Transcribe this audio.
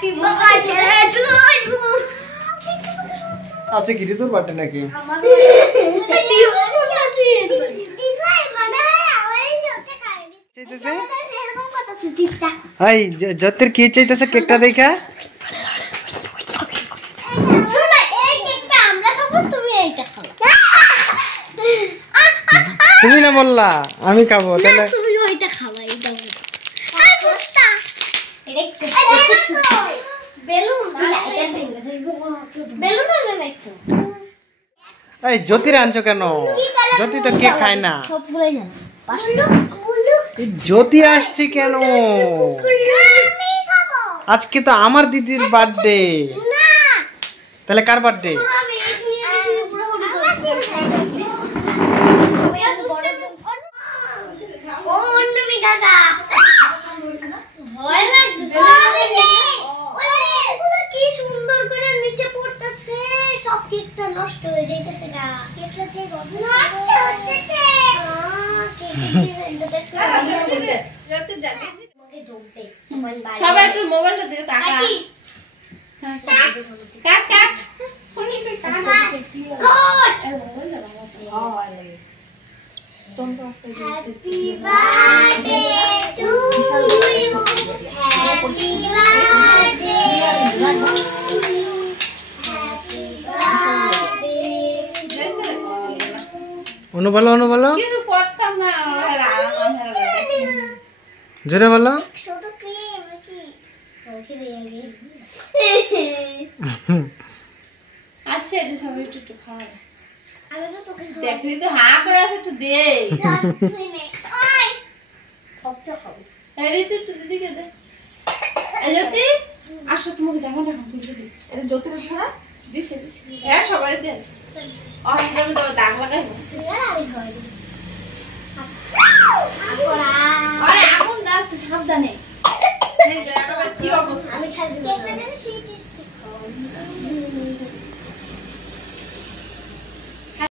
Happy birthday to you. আচ্ছা কি রে তোর বার্থডে নাকি? আমাদের চাইতেছে এই জ্যোতির কি চাইতেছে কেকটা দেখা? তুমি না বললা আমি খাবো, তাহলে তুমি ওইটা খাবা। এইটা এই জ্যোতির আনছো কেন? জ্যোতি তো কেক খায় না। সবগুলাই জানো। এই জ্যোতি আসছে কেন? আজকে তো আমার দিদির বার্থডে। তাহলে কার বার্থডে? কি সুন্দর করে নিচে পড়তেছে, সব কেকটা নষ্ট হয়ে যাইতেছে গা। কেকটা যে নষ্ট হচ্ছে সবাই একটু মোবাইলটা দিয়ে তাকা। কাট কাট Happy birthday to you. Happy birthday to you. Happy birthday. অনু বলো, অনু বলো। কিছু করতাম না। জোরে বলো। শুধু ক্রিম নাকি? ওকে দিয়ে গেল। আচ্ছা এটা সবাই একটু খাওয়া। আমি তো তোকে দেখলি তো হা করে আছে, একটু দে। তুই নে। ওই কতটা খাবো? এই তো একটু দিদিকে দে। এই জ্যোতি আসো, তোমাকে জামাটা খুলে দিই। এটা জ্যোতির ধরা দিছে দিছে। হ্যাঁ সবাই দে। অনেকজন তো দাগ লাগাইবো। আমি খাই। ওই আগুন দাস সাবধানে। এই জায়গাটা কি অবস্থা